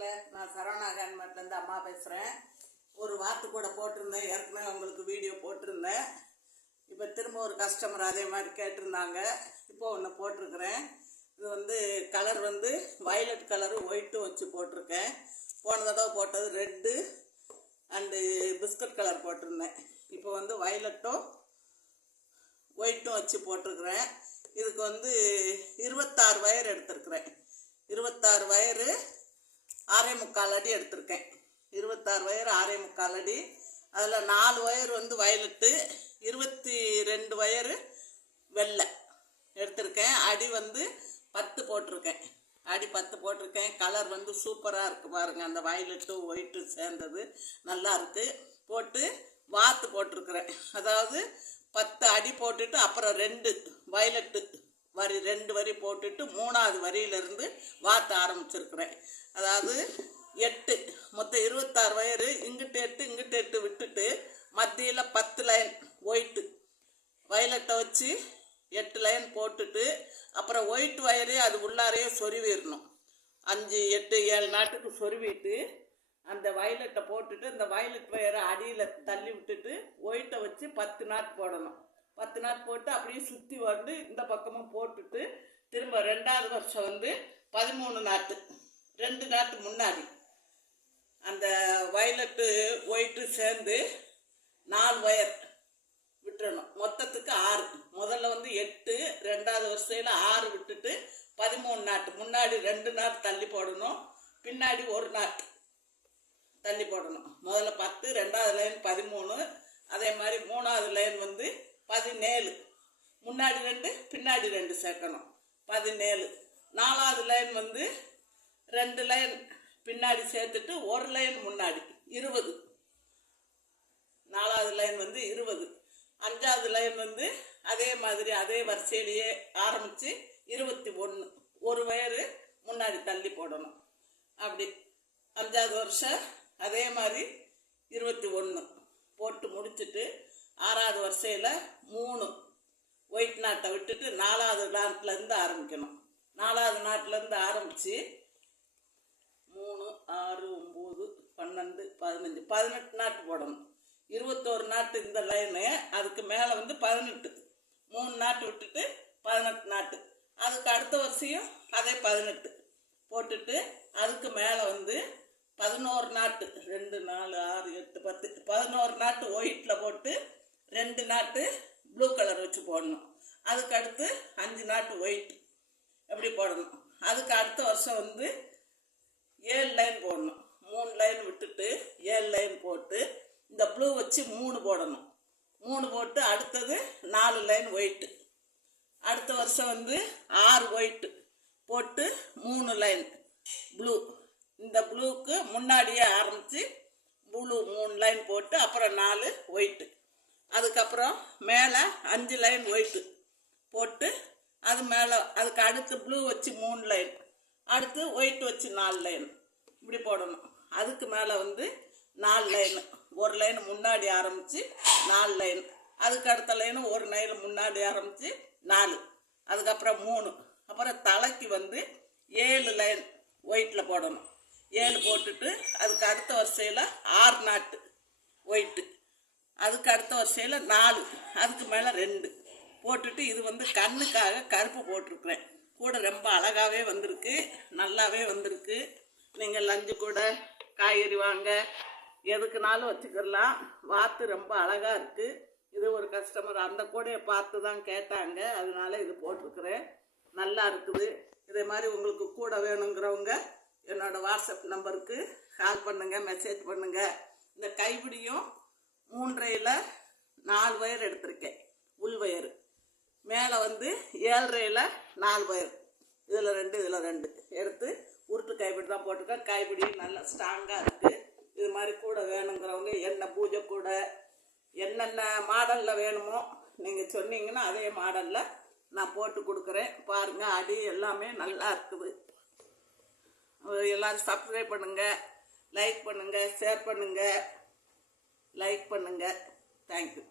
மக்களே, நான் சரவணா கான்மெண்ட்லேருந்து அம்மா பேசுகிறேன். ஒரு வாத்து கூட போட்டிருந்தேன், ஏற்கனவே உங்களுக்கு வீடியோ போட்டிருந்தேன். இப்போ திரும்ப ஒரு கஸ்டமர் அதே மாதிரி கேட்டிருந்தாங்க. இப்போ ஒன்று போட்டிருக்கிறேன். இது கலர் வயலட் கலரு ஒயிட்டும் வச்சு போட்டிருக்கேன். போன தடவை போட்டது ரெட்டு அண்டு பிஸ்கட் கலர் போட்டிருந்தேன். இப்போ வயலட்டும் ஒயிட்டும் வச்சு போட்டிருக்கிறேன். இதுக்கு 26 வயர் எடுத்திருக்கிறேன். 26 வயரு 6.25 அடி எடுத்திருக்கேன். 26 வயர் 6.25 அடி. அதில் 4 வயர் வயலட்டு, 22 வயரு வெள்ளை எடுத்திருக்கேன். அடி 10 போட்டிருக்கேன். அடி 10 போட்டிருக்கேன். கலர் சூப்பராக இருக்குது பாருங்கள். அந்த வயலட்டும் ஒயிட்டும் சேர்ந்தது நல்லா இருக்குது. போட்டு வாத்து போட்டிருக்கிறேன். அதாவது 10 அடி போட்டுட்டு அப்புறம் 2 வயலட்டு வரி 2 வரி போட்டுட்டு 3ஆவது வரியிலேருந்து வாத்து ஆரம்பிச்சிருக்கிறேன். அதாவது 8 மொத்தம் 26 வயரு. இங்கிட்டு 8 இங்கிட்டு 8 விட்டுட்டு மத்தியில் 10 லைன் ஒயிட்டு வயலட்டை வச்சு 8 லைன் போட்டுட்டு அப்புறம் ஒயிட் வயரே அது உள்ளாரையே சொருவிடணும். 5 8 7 நாட்டுக்கு சொருவிட்டு அந்த வயலட்டை போட்டுட்டு இந்த வயலட் வயரை அடியில் தள்ளி விட்டுட்டு ஒயிட்டை வச்சு 10 நாட் போடணும். 10 நாட் போட்டு அப்படியே சுற்றி இந்த பக்கமும் போட்டுட்டு திரும்ப 2ஆவது வருஷம் 13 நாட்டு 2 நாட்டு முன்னாடி அந்த வயலட்டு ஒயிட்டு சேர்ந்து 4 வயர் விட்டுறணும். மொத்தத்துக்கு 6. முதல்ல 8, 2ஆவது வருஷத்தில் 6 விட்டுட்டு 13 நாட்டு. முன்னாடி 2 நாட் தள்ளி போடணும், பின்னாடி 1 நாட் தள்ளி போடணும். முதல்ல 10, 2ஆவது லைன் 13, அதே மாதிரி 3ஆவது லைன் 17. முன்னாடி 2 பின்னாடி 2 சேர்க்கணும், 17. 4ஆவது லைன் 2 லைன் பின்னாடி சேர்த்துட்டு 1 லைன் முன்னாடி 20. 4ஆவது லைன் 20. 5ஆவது லைன் அதே மாதிரி அதே வரிசையிலேயே ஆரம்பித்து 21. ஒரு வயரு முன்னாடி தள்ளி போடணும். அப்படி 5ஆவது வருஷம் அதே மாதிரி 21 போட்டு முடிச்சுட்டு 6ஆவது வரிசையில் 3 ஒயிட் நாட்டை விட்டுட்டு 4ஆவது நாட்டிலேருந்து ஆரம்பிக்கணும். 4ஆவது நாட்டிலேருந்து ஆரம்பித்து 3 6 9 12 15 18 நாட்டு போடணும். 21 நாட்டு இந்த லைனு. அதுக்கு மேலே 18, 3 நாட்டு விட்டுட்டு 18 நாட்டு. அதுக்கு அடுத்த வருஷம் அதே 18 போட்டுட்டு அதுக்கு மேலே 11 நாட்டு 2 4 6 8 10 11 நாட்டு ஒயிட்டில் போட்டு 2 நாட்டு ப்ளூ கலர் வச்சு போடணும். அதுக்கு அடுத்து 5 நாட்டு ஒயிட் எப்படி போடணும். அதுக்கு அடுத்த வருஷம் 7 லைன் போடணும். 3 லைன் விட்டுட்டு 7 லைன் போட்டு இந்த ப்ளூ வச்சு 3 போடணும். 3 போட்டு அடுத்தது 4 லைன் ஒயிட்டு. அடுத்த வருஷம் 6 ஒயிட்டு போட்டு 3 லைன் ப்ளூ. இந்த ப்ளூக்கு முன்னாடியே ஆரம்பித்து ப்ளூ 3 லைன் போட்டு அப்புறம் 4 ஒயிட்டு. அதுக்கப்புறம் மேலே 5 லைன் ஒயிட்டு போட்டு அது மேலே அதுக்கு அடுத்து ப்ளூ வச்சு 3 லைன், அடுத்து ஒயிட் வச்சு 4 லைன் இப்படி போடணும். அதுக்கு மேலே 4 லைனு, 1 லைன் முன்னாடி ஆரம்பித்து 4 லைன். அதுக்கு அடுத்த லைனு 1 லைன் முன்னாடி ஆரம்பித்து 4. அதுக்கப்புறம் 3. அப்புறம் தலைக்கு 7 லைன் ஒயிட்டில் போடணும். 7 போட்டுட்டு அதுக்கு அடுத்த வரிசையில் 6 நாட்டு ஒயிட்டு. அதுக்கு அடுத்த வரிசையில் 4, அதுக்கு மேலே 2 போட்டுட்டு இது கண்ணுக்காக கருப்பு போட்டிருக்கிறேன். கூட ரொம்ப அழகாகவே வந்திருக்கு, நல்லாவே வந்திருக்கு. நீங்கள் லஞ்சு கூட காய்கறி வாங்க எதுக்குனாலும் வச்சுக்கிடலாம். வாத்து ரொம்ப அழகாக இருக்குது. இது ஒரு கஸ்டமர் அந்த கூடையை பார்த்து தான் கேட்டாங்க, அதனால இது போட்டிருக்கிறேன். நல்லா இருக்குது. இதே மாதிரி உங்களுக்கு கூட வேணுங்கிறவங்க என்னோடய வாட்ஸ்அப் நம்பருக்கு கால் பண்ணுங்கள், மெசேஜ் பண்ணுங்கள். இந்த கைப்பிடியும் 3.5ல் 4 வயர் எடுத்திருக்கேன், உள் வயர். மேலே 7.5ல் 4 வயர், இதில் 2 இதில் 2 எடுத்து உருட்டு கைப்பிடி தான் போட்டிருக்கேன். கைப்பிடி நல்லா ஸ்ட்ராங்காக இருக்குது. இது மாதிரி கூட வேணுங்கிறவங்க என்ன பூஜை கூட என்னென்ன மாடலில் வேணுமோ நீங்கள் சொன்னீங்கன்னா அதே மாடலில் நான் போட்டு கொடுக்குறேன். பாருங்கள், அடி எல்லாமே நல்லா இருக்குது. எல்லோரும் சப்ஸ்கிரைப் பண்ணுங்கள், லைக் பண்ணுங்கள், ஷேர் பண்ணுங்கள், லைக் பண்ணுங்கள். தேங்க்யூ.